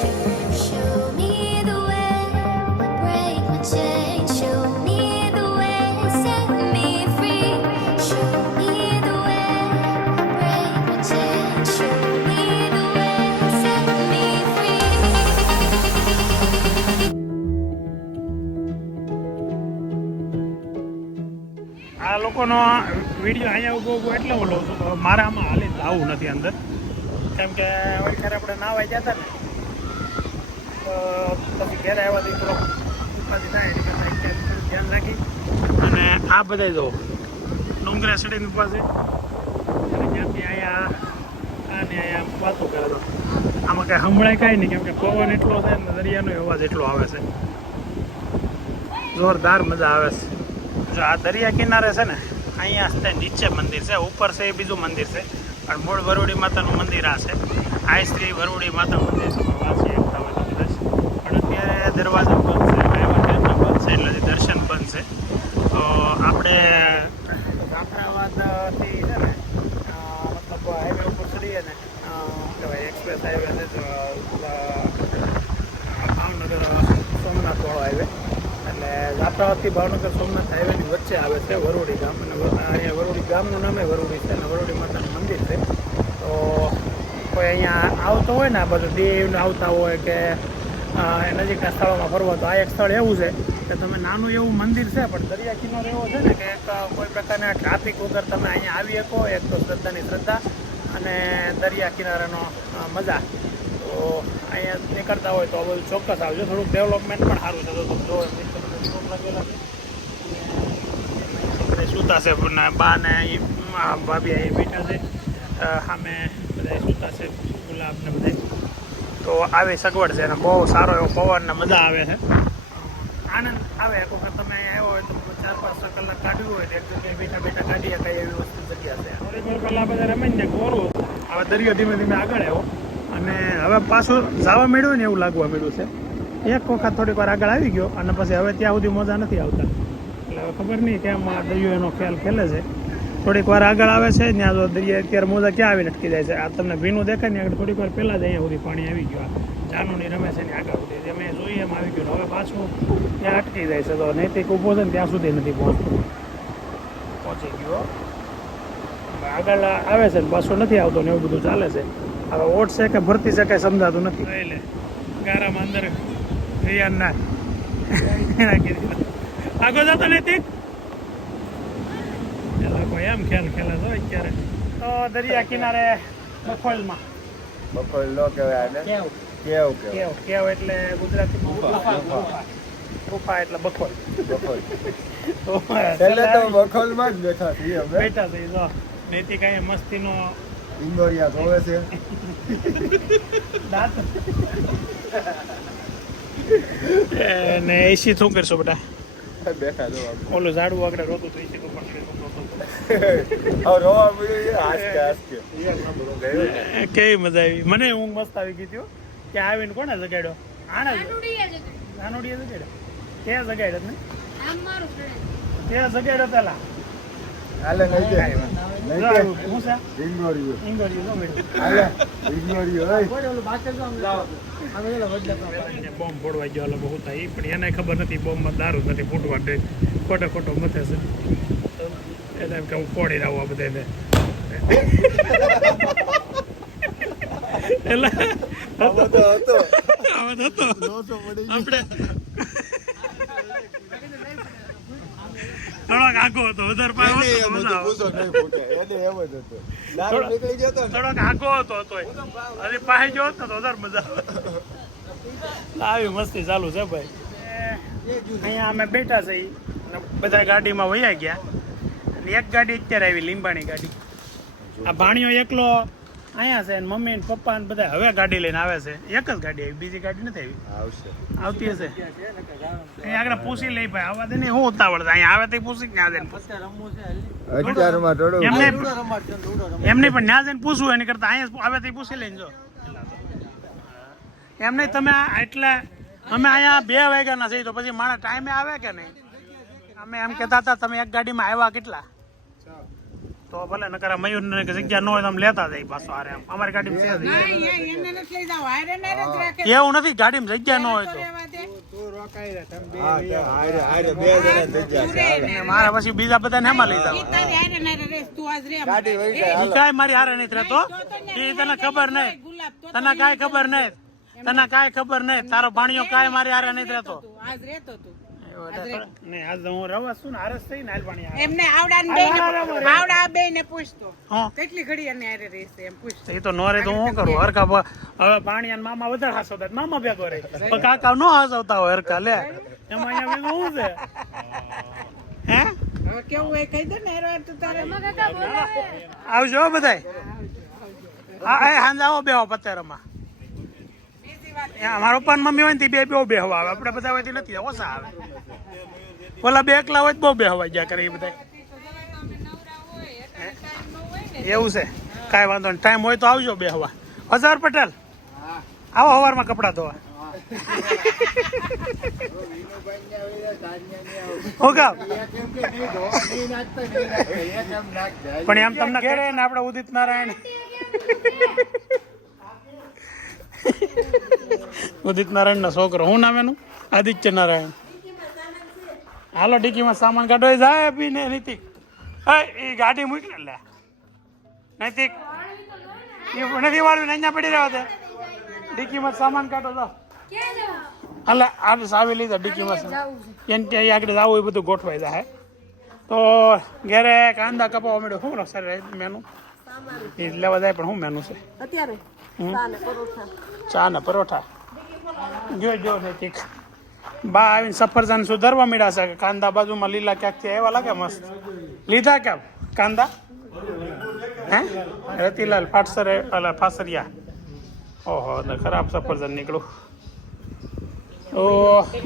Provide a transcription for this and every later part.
Show me the way, break my chain. Show me the way, set me free. Show me the way, break my chain. Show me the way, set me free. આ લોકોનો video અહીંયા ઉભો એટલે હું લઉં છું મારે આમાં હાલી જવું નથી અંદર કેમ કે વખતે આપણે નાવા ગયા હતા ને પછી ઘેર આવ્યા થોડો ઉપાધિ થાય એની કરતાં ધ્યાન રાખી અને આ બધા જો ડુંગરા ચડીને ઊભા છે અને ત્યાંથી અહીંયા આને અહીંયા વાતો કરે તો આમાં કાંઈ સંભળાય કાંઈ નહીં કેમ કે પવન એટલો છે ને દરિયાનો અવાજ એટલો આવે છે જોરદાર મજા આવે છે જો આ દરિયા કિનારે છે ને અહીંયા નીચે મંદિર છે ઉપર છે એ બીજું મંદિર છે પણ મૂળ વરુડી માતાનું મંદિર આ છે આ શ્રી વરુડી માતા મંદિર છે વાંચી એકતા હોય તો કદાચ પણ અત્યારે દરવાજા બંધ છે ડ્રાઈવર બંધ છે એટલે દર્શન બંધ છે તો આપણે જાફરાબાદથી છે ને મતલબ હાઈવે ઉપર ચડીએ ને કહેવાય એક્સપ્રેસ હાઈવે છે ભાવનગર સોમનાથ વાળો હાઈવે એટલે જાફરાબાદથી ભાવનગર સોમનાથ હાઈવેની વચ્ચે આવે છે વરુડી ગામ અને અહીંયા વરુડી ગામનું નામે વરુડી છે અને વરુડી માતાનું મંદિર છે તો કોઈ અહીંયા આવતો હોય ને આ બધું દેવને આવતા હોય કે નજીકના સ્થળોમાં ફરવા તો આ એક સ્થળ એવું છે કે તમે નાનું એવું મંદિર છે પણ દરિયા કિનારો એવો છે ને કે એક કોઈ પ્રકારના ટ્રાફિક વગર તમે અહીંયા આવી શકો એક તો શ્રદ્ધાની શ્રદ્ધા અને દરિયા કિનારાનો મજા તો અહીંયા નીકળતા હોય તો આ બધું ચોક્કસ આવજો થોડુંક ડેવલપમેન્ટ પણ સારું છે તો તમે જો લાગેલા છે સૂતા છે બા ને ભાભી અહીં બેઠા છે સામે બધા સૂતા છે ગુલાબ ને બધા તો આવી સગવડ છે અને બહુ સારો એવો પવન ને મજા આવે છે આનંદ આવે એક વખત તમે અહીંયા આવ્યો હોય તો 4-5 કલાક કાઢ્યું હોય તો એક જગ્યાએ બેઠા બેઠા કાઢીએ કઈ એવી વસ્તુ જગ્યા છે થોડીક વાર પહેલાં બધા રમીને ને ગોરું હવે દરિયો ધીમે ધીમે આગળ આવ્યો અને હવે પાછું જવા મળ્યું ને એવું લાગવા મળ્યું છે એક વખત થોડીક વાર આગળ આવી ગયો અને પછી હવે ત્યાં સુધી મજા નથી આવતા એટલે હવે ખબર નહીં કેમ આ દરિયો એનો ખ્યાલ ખેલે છે થોડીક વાર આગળ આવે છે ત્યાં જો દરિયા અત્યારે મોજા ક્યાં આવીને અટકી જાય છે આ તમને ભીનું દેખાય ને આગળ થોડીક વાર પહેલાં જ અહીંયા સુધી પાણી આવી ગયું જાનુની રમે છે ને આગળ સુધી અમે જોઈએ એમ આવી ગયું હવે પાછું ત્યાં અટકી જાય છે તો નૈતિક ઊભો છે ને ત્યાં સુધી નથી પહોંચતું પહોંચી ગયો આગળ આવે છે ને પાછું નથી આવતો ને એવું બધું ચાલે છે હવે ઓટ છે કે ભરતી છે કાંઈ સમજાતું નથી એટલે ગારામાં અંદર રિયાન ના આગળ જતો નૈતિક લોકો એમ ખ્યાલ ખેલે છે અત્યારે તો દરિયા કિનારે બખોલમાં બખોલ નો કહેવાય ને કેવ એટલે ગુજરાતીમાં ગુફા એટલે બખોલ એટલે તો બખોલ માં જ બેઠા છીએ અમે બેઠા છે જો નૈતિક અહીંયા મસ્તીનો ઇન્દોરિયા ધોવે છે દાંત ને એસી શું કરશો બેટા બેઠા જો ઓલું ઝાડું આગળ રોતું તો એસી ઉપર કેવી મજા આવી મને ઊંઘ મસ્ત આવી ગઈ હતી કે આવીને કોને જગાડ્યો આને નાનોડીએ જગાડ્યો ક્યાં જગાડ્યો ને ત્યાં જગાડ્યો પેલા હાલે નહીં હું છે બોમ્બ ફોડવા ગયો લોકો હતા એ પણ એને ખબર નથી બોમ્બમાં દારૂ નથી ફૂટવા દે ખોટો મથે છે એટલે એમ કે હું ફોડી આવું આ બધાને એટલે આપણે થોડોક આખો હતો વધારે થોડોક આખો હતો હજી પાસે જો તો વધારે મજા આવી મસ્તી ચાલુ છે ભાઈ અહીંયા અમે બેઠા છે બધા ગાડીમાં વયા ગયા અને એક ગાડી અત્યારે આવી લીંબાણી ગાડી આ ભાણિયો એકલો અહીંયા છે મમ્મી ને પપ્પા ને બધા હવે ગાડી લઈને આવે છે એક જ ગાડી આવી બીજી ગાડી નથી આવી આવતી હશે અહીંયા આગળ પૂછી લઈ ભાઈ આવવા દે ને હું ઉતાવળ અહીંયા આવે તો પૂછી ત્યાં જઈને એમને પણ ત્યાં જઈને પૂછવું એની કરતા અહીંયા આવે તો પૂછી લઈને જો એમ નહીં તમે એટલે અમે અહીંયા 2 વાગ્યાના છીએ તો પછી મારા ટાઈમે આવે કે નહીં અમે એમ કહેતા હતા તમે એક ગાડીમાં આવ્યા કેટલા તો ભલે નકર મયુર ને જગ્યા ન હોય તો આમ લેતા જાય પાછો આરે આમ અમારી ગાડીમાં છે જ. એવું નથી ગાડીમાં જગ્યા ન હોય તો મારા પછી બીજા બધા હેમાં લઈ જાવ કાંઈ મારી હારે નહીં રહેતો એ તને ખબર નહીં તને કાંઈ ખબર નહીં તને કાંઈ ખબર નહીં તારો ભાણિયો કાંઈ મારી હારે નહીં રહેતો નહીં આજ હું રવા છું ને આરસ થઈ ને હાલ પાણી એમને આવડા બે ને પૂછતો કેટલી ઘડી એને હારે રહેશે એમ પૂછતો એ તો નો રે તો હું કરું હરકા હવે પાણી અને મામા વધારે હાસવતા મામા ભેગો રહે પણ કાકા નો હાસવતા હોય હરકા લે એમાં અહીંયા ભેગું શું છે હે હવે કેવું હોય કહી દે ને હેરો તું તારે આવજો બધાય હા હાંજ આવો બેહો પત્તરમાં મારા પપ્પા મમ્મી હોય ને બે બહુ બેહવા આવે આપણે બધા હોય નથી ઓછા આવે ઓલા બે એકલા હોય તો બહુ બેહવા ગયા કરે એ બધા એવું છે કાંઈ વાંધો નહીં ટાઈમ હોય તો આવજો બેહવા હજાર પટેલ આવો સવારમાં કપડાં ધોવા પણ એમ તમને ઘેરે ને આપણે ઉદિત નારાયણ ઉદિત નારાયણ ના છોકરો હું નામ એનું આદિત્ય નારાયણ હાલો ડીકીમાં સામાન કાઢો જાય પીને નૈતિક એ ગાડી મૂકી ને લે નૈતિક એ નથી વાળ્યું અહીંયા પડી રહ્યો છે ડીકીમાં સામાન કાઢો તો હાલે આપણે સાવી લીધા ડીકીમાં એને ત્યાં આગળ જવું એ બધું ગોઠવાઈ જાય તો ઘેરે કાંદા કપાવા મળ્યો શું સર મેનુ એ લેવા જાય પણ શું મેનુ છે અત્યારે ચા ને પરોઠા જો નૈતિક બા આવીને સફરજન સુધારવા મળ્યા છે કાંદા બાજુમાં લીલા ક્યાંકથી એવા લાગે મસ્ત લીધા કેમ કાંદા હે રતિલાલ ફાસરિયા ઓહો ખરાબ સફરજન નીકળું તો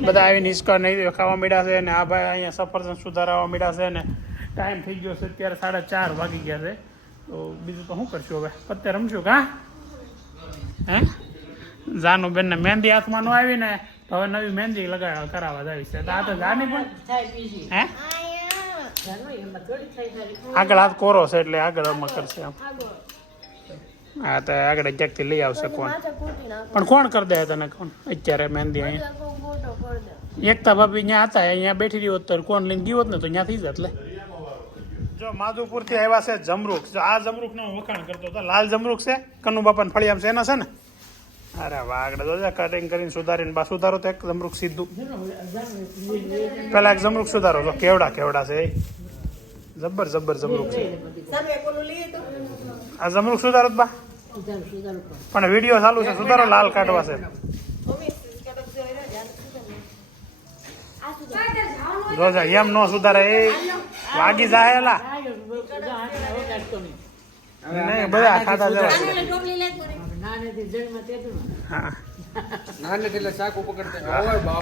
બધા આવીને હિંચકા નહીં ખાવા મળ્યા છે ને આ ભાઈ અહીંયા સફરજન સુધારવા મળ્યા છે ને ટાઈમ થઈ ગયો છે અત્યારે 4:30 વાગી ગયા છે તો બીજું તો શું કરશું હવે પત્તે રમશું કા હે જાનું બેનને મહેંદી હાથમાં ન આવી ને તો હવે નવી મહેંદી કરાવવા જાવી છે આ તો જાની પણ હે આગળ હાથ કોરો છે એટલે આગળ અમે કરશે આમ હા તો આગળ ક્યાંકથી લઈ આવશે કોણ પણ કોણ કરી દે તને કોણ અત્યારે મહેંદી અહીંયા એકતા ભાભી ત્યાં હતા અહીંયા બેઠી રહ્યો તો કોણ લઈને ગયો ને તો ત્યાંથી જ એટલે જો માધુપુર થી આવ્યા છે જમરૂખ જો આ જમરૂખ નો વખાણ કરતો હતો લાલ જમરૂખ છે કનુ બાપા ને ફળિયામ છે એના છે ને અરે વાહ આગળ જો કટિંગ કરીને સુધારીને બા સુધારો તો એક જમરૂખ સીધું પેલા એક જમરૂખ સુધારો તો કેવડા છે એ જબર જમરૂખ છે આ જમરૂખ સુધારો બા પણ વિડીયો ચાલુ છે સુધારો લાલ કાઢવા છે જોજા એમ નો સુધારે એ વાગી જાહેલા નહીં બધા ખાતા જવા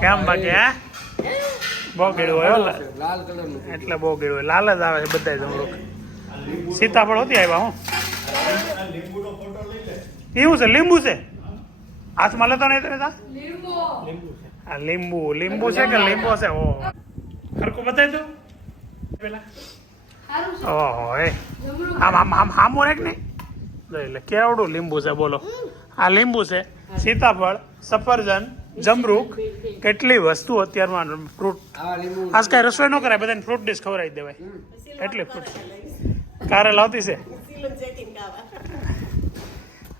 કેમ બાકી હે બહુ ગીડું હોય લાલ કલર એટલે બહુ ગીડું હોય લાલ જ આવે છે બધા જમરૂખ સીતાફળ હોતી આવ્યા હું એવું છે લીંબુ છે હાથમાં લેતો નહીં તમે આ લીંબુ છે કે લીંબુ છે ઓ ખરખું બતાવી દો પેલા ઓહો એ આમ હામું એક નહીં એટલે કેવડું લીંબુ છે બોલો આ લીંબુ છે સીતાફળ સફરજન જમરૂખ કેટલી વસ્તુ અત્યારમાં ફ્રૂટ આજ કાંઈ રસોઈ ન કરાય બધાને ફ્રૂટ ડીશ ખવડાવી દેવાય એટલી ફ્રૂટ કારે લાવતી છે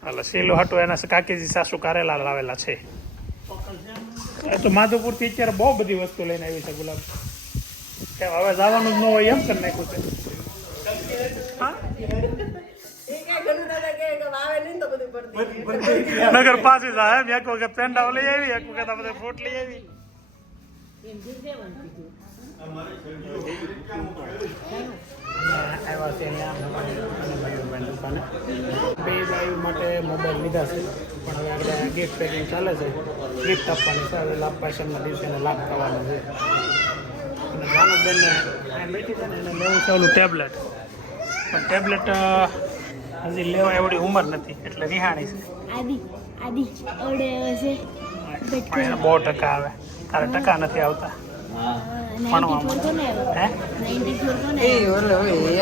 હાલો શીલો હાટું એના કાકીજી સાસુ કારેલા લાવેલા છે તો માધુપુર થી અત્યારે બહુ બધી વસ્તુ લઈને આવી છે ગુલાબ હવે જવાનું જ ન હોય એમ કરી નાખ્યું છે નગર પાછી જાય એમ એક વખત પેંડાઓ લઈ આવી એક વખત આપણે ફ્રૂટ લઈ આવી બે બાયુ માટે મોબાઈલ લીધા છે પણ હવે આપણે ગિફ્ટ પેકિંગ ચાલે છે ગિફ્ટ આપવાની છે હવે લાભ પાછળના દિવસે એને લાભ થવાનો છે અને જાનુબેનને બેઠી છે ને એને લેવું છે ઓલું ટેબ્લેટ પણ ટેબ્લેટ હજી લેવા એવડી ઉંમર નથી એટલે નિહાણી છે પણ એને બહુ ટકા આવે તારે ટકા નથી આવતા ભણવામાં હે એ ઓલે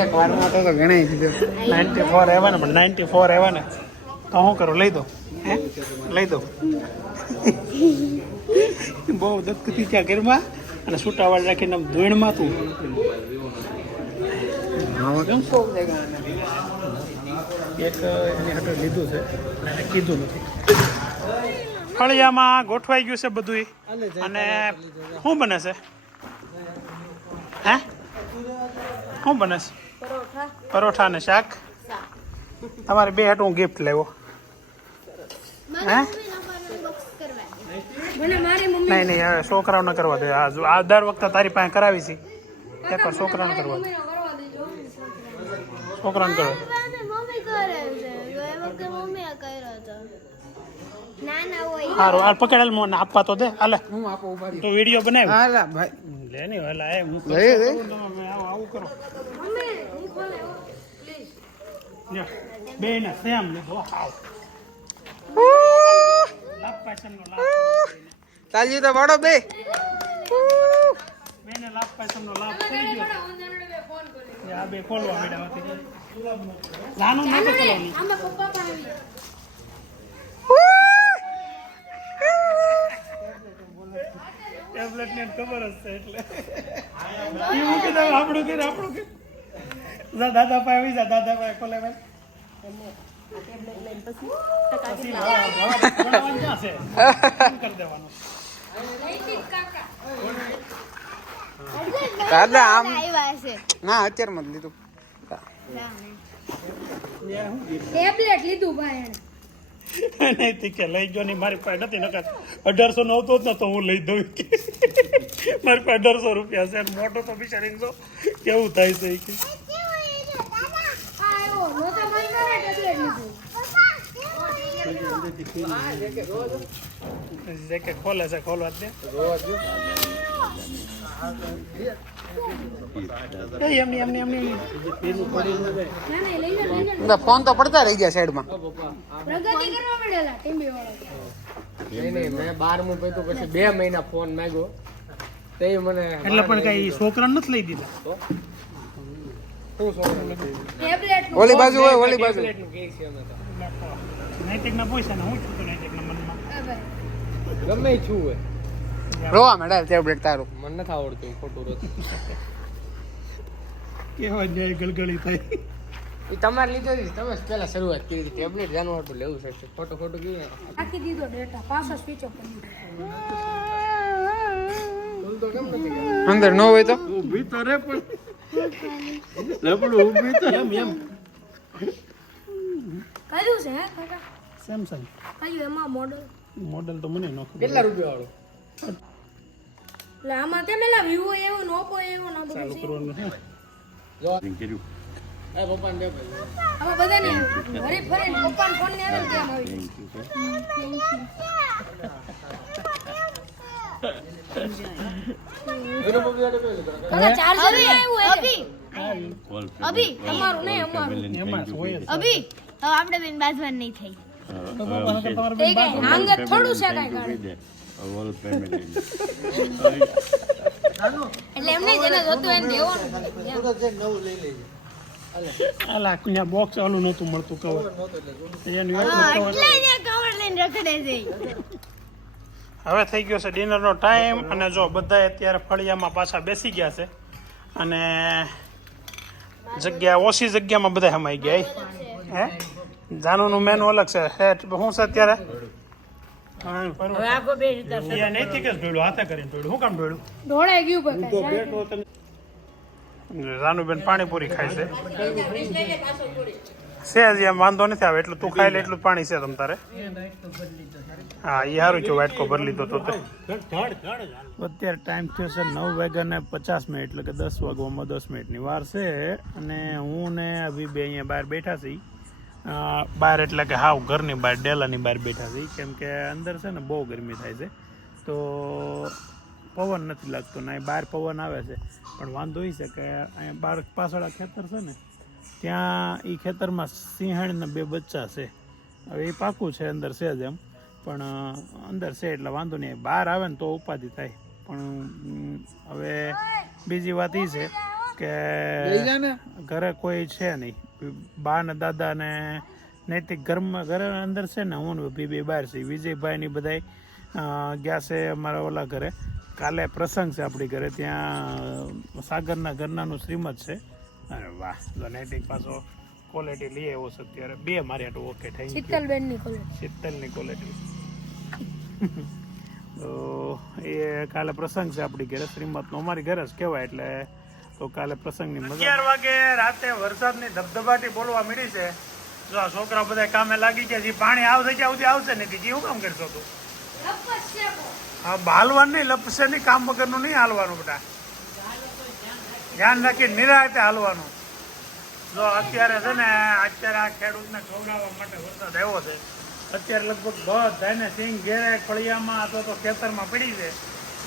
એક વારમાં તો ગણાય દીધું 94 આવ્યા ને પણ 94 આવ્યા ને તો શું કરું લઈ દો હે લઈ દો બહુ દત્તથી ત્યાં ઘરમાં અને છૂટાવાળ રાખીને આમ ધોઈણમાં તું એક એની હાટે લીધું છે અને કીધું નથી ફળિયામાં ગોઠવાઈ ગયું છે બધું અને શું બને છે હે શું બને છે પરોઠા અને શાક તમારે બે હાટું હું ગિફ્ટ લેવો હે નહીં નહીં હવે છોકરાઓને કરવા દે આ દર વખતે તારી પાસે કરાવી છે એક વાર છોકરાને કરવા દે છોકરાને કરવા સારું હાલ પકડેલ મને આપવા તો દે હાલે હું આપો ઉભા તો વિડીયો બનાવ હાલા ભાઈ લે નહીં હાલા એ હું આવું કરો બે ને સેમ લીધો હાવ લાભ પાછળનો લાભ તાજી તો વડો બે બેને લાભ પાછળનો લાભ થઈ ગયો આ બે ખોલવા મેળા નાનું નતું ખોલવાની ટેબ્લેટ ને ખબર જ છે એટલે એ મૂકી દઉં આપણું કે દાદા પાસે આવી જા દાદા પાસે ખોલે ભાઈ પછી ભણવાનું ક્યાં છે શું કરી દેવાનું દાદા આમ ના અત્યારે મત લીધું ટેબ્લેટ લીધું ભાઈ એને. નહીં ઠીક લઈ ગયો નહીં મારી પાસે નથી નકર 1800 નો આવતો જ ને તો હું લઈ દઉં મારી પાસે 1800 રૂપિયા છે મોટો તો બિચારીને જો કેવું થાય છે કે જે કે ખોલે છે ખોલવા દે એમની ફોન તો પડતા રહી ગયા સાઈડમાં પ્રગતિ કરવા મળેલા ટીમ્બી વાળો. નહીં મેં 12મું પત્યું પછી 2 મહિના ફોન માંગ્યો તે મને એટલે પણ કઈ છોકરા નથી લઈ દીધા ટેબ્લેટ ઓલી બાજુ હોય ઓલી બાજુ નું કેસ છે અમે તો નૈતિકના પૈસા ને હું છું તો નૈતિકના મનમાં ગમે ઈ છું હોય રોવા મેડા ટેબ્લેટ તારું મને નથી આવડતું ખોટું રોજ કેવા જાય ગલગલી થઈ એ તમારે લીધો હતી તમે જ પહેલા શરૂઆત કરી હતી ટેબ્લેટ જાણવું હતું લેવું છે ખોટું ખોટું કીધું ને નાખી દીધો ડેટા પાછો સ્વિચ ઓફ કરી ભૂલ તો કેમ નથી કરતી? અંદર ન હોય તો ઊભી તો રે પણ ઊભી તો એમ કયું છે હે કાકા સેમસંગ કયું એમાં મોડલ મોડલ તો મને ન ખબર કેટલા રૂપિયા વાળું એટલે આમાં તે મેલા વિવો એવો ને ઓપ્પો એવો ને આ બધું ચાલુ છે. કરવાનું છે એ પપ્પાને દે ભાઈ આમાં બધાને હરી ફરી પપ્પાને ફોન ને આવે ને કેમ આવી એનો પપ્પા જોડે પેલું કરો. કાકા ચાર્જર નહીં આવ્યું અભી તમારું નહીં અમારું એમાં હોય જ. અભી હવે આપણે બેન બાજવાનું નહીં થઈ તો બાપા તો તમારે તે કઈ આંગત થોડું છે કઈ ગાડી એટલે એમને જેને જોતું એને દેવાનું આલા કુયા બોક્સ ઓલું નહોતું મળતું કવર એનું એટલું cover. એટલે ને કવર લઈને રખડે છે હવે થઈ ગયો છે ડિનરનો ટાઈમ અને જો બધા અત્યારે ફળિયામાં પાછા બેસી ગયા છે અને જગ્યા ઓછી જગ્યામાં બધા સમાઈ ગયા હે જાનુનું મેનુ અલગ છે હેઠ શું છે અત્યારે નૈતિક જ ઢોળ્યું હાથે કરીને ઢોળ્યું શું કામ ઢોળ્યું ઢોળાઈ ગયું ભાઈ જાનુબેન પાણીપુરી ખાય છે હજી એમ વાંધો નથી આવે એટલું તું ખાઈ લે એટલું પાણી છે તમ તારે હા એ સારું છે વાટકો ભરી લીધો તો અત્યારે ટાઈમ થયો છે 9:50 એટલે કે 10 વાગવામાં 10 મિનિટની વાર છે અને હું ને અભી બે અહીંયા બહાર બેઠા છીએ બહાર એટલે કે હાવ ઘરની બહાર ડેલાની બહાર બેઠા છીએ કેમ કે અંદર છે ને બહુ ગરમી થાય છે તો પવન નથી લાગતો ને બહાર પવન આવે છે પણ વાંધો એ છે કે અહીંયા બહાર પાછળ ખેતર છે ને ત્યાં એ ખેતરમાં સિંહણના 2 બચ્ચા છે હવે એ પાકું છે અંદર છે જ એમ પણ અંદર છે એટલે વાંધો નહીં બહાર આવે ને તો ઉપાધિ થાય પણ હવે બીજી વાત એ છે કે ઘરે કોઈ છે નહીં, બા ને દાદા ને નૈતિક ઘર અંદર છે ને, હું ને બે બહાર છે. વિજયભાઈ ની બધા ગયા છે અમારા ઓલા ઘરે. કાલે પ્રસંગ છે આપણી ઘરે, ત્યાં સાગરના ઘરનાનું શ્રીમદ છે. અરે વાહ, તો નૈતિક પાછો ક્વોલિટી લઈ આવ્યો છે અત્યારે. બે મારી હાટું ઓકે થઈ ગયું. શીતલની ક્વોલિટી. તો એ કાલે પ્રસંગ છે આપણી ઘરે, શ્રીમદનો અમારી ઘરે જ કહેવાય. એટલે તો કાલે પ્રસંગની મજા. 11 વાગે રાતે વરસાદની ધબધબાટી બોલવા મળી છે. જો આ છોકરા બધા કામે લાગી ગયા છે. પાણી આવશે ત્યાં સુધી આવશે નથી. શું કામ કરશો તું? હા, હાલવાનું નહીં, લપસે નહીં, કામ વગરનું નહીં હાલવાનું બેટા. ધ્યાન રાખી નિરાતે હાલવાનું. જો અત્યારે છે ને, અત્યારે આ ખેડૂતને ખવડાવવા માટે વરસાદ આવ્યો છે. અત્યારે લગભગ બધાને સિંગ ઘેરે ફળિયામાં અથવા તો ખેતરમાં પડી છે,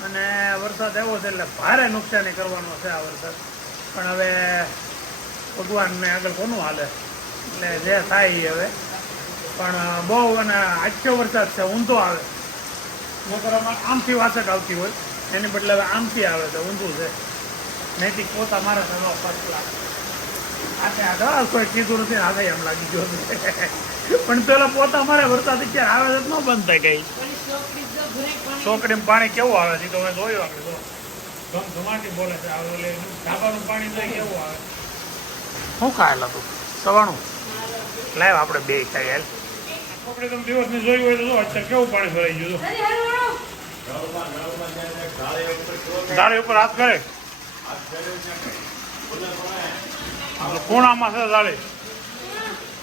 અને વરસાદ આવ્યો છે એટલે ભારે નુકસાની કરવાનો છે આ વરસાદ. પણ હવે ભગવાનને આગળ કોનું હાલે, એટલે જે થાય એ હવે. પણ બહુ અને આછો વરસાદ છે, ઊંધો આવે. નકરમાં આમથી વાસક આવતી હોય, એની બદલે હવે આમથી આવે છે, ઊંધું છે. નૈતિક પોતા મારે છે ફર્સ્ટ ક્લાસ. આ કોઈ કીધું નથી, હાથે એમ લાગી ગયો પણ પેલા પોતા મારે વરસાદ અત્યારે આવે છે ન બંધ થાય ગઈ. ચોકડીમાં પાણી કેવું આવે છે તો મેં જોયું. આપણે ધમાટી બોલે છે, ઢાબાનું પાણી તો કેવું આવે. શું ખાયેલા તું સવાણું લાવ, આપણે બે ખાઈ હાલ. ચોકડી તમે દિવસની જોયું હોય તો જો અત્યારે કેવું પાણી ભરાઈ ગયું. ડાળી ઉપર હાથ કરે, ખૂણામાં છે ડાળી.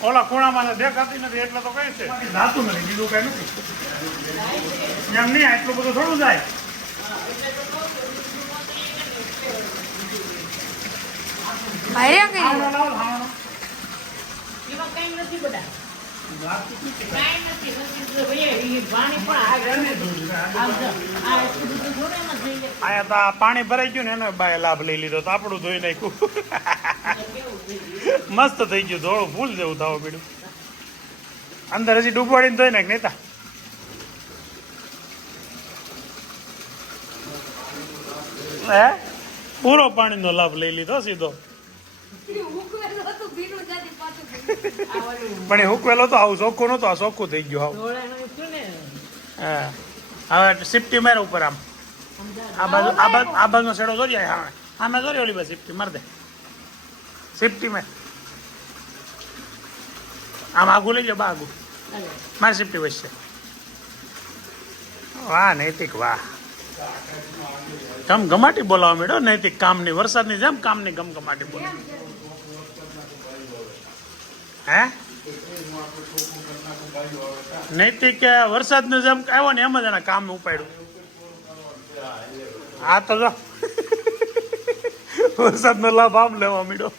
ઓલા ખૂણામાં દેખાતી નથી એટલે તો કઈ છે, જાતું નથી, બીજું કઈ નથી. એમ નહીં, એટલું બધું થોડું જાય. આયા તો પાણી ભરાઈ ગયું ને એનો બાય લાભ લઈ લીધો, તો આપણું ધોઈ નાખ્યું. મસ્ત થઈ ગયું, ધોળું ફૂલ જેવું થવું પડ્યું. અંદર હજી ડૂબવાડીને ધોઈ નાખ નેતા. હે પૂરો પાણીનો લાભ લઈ લીધો સીધો. પણ એ હુકવેલો તો આવું ચોખ્ખું નતો, આ ચોખ્ખું થઈ ગયું. હા, હવે સિફ્ટી મારે ઉપર આમ આ બાજુનો છેડો જોઈ જાય. હા, હા મેં જોઈ ઓલી બસ સિફ્ટી માર દે. સિફ્ટી મેં આમ આગું લઈ જાઓ, બા આગું મારી સિફ્ટી વચ્ચે. વાહ નૈતિક વાહ, ગમગમાટી બોલાવા માંડ્યો. નૈતિક કામની, વરસાદની જેમ કામની ગમગમાટી બોલાવ. હે નૈતિક વરસાદની જેમ આવ્યો ને એમ જ એના કામ ઉપાડ્યું. હા તો જો વરસાદનો લાભ આમ લેવા માંડ્યો.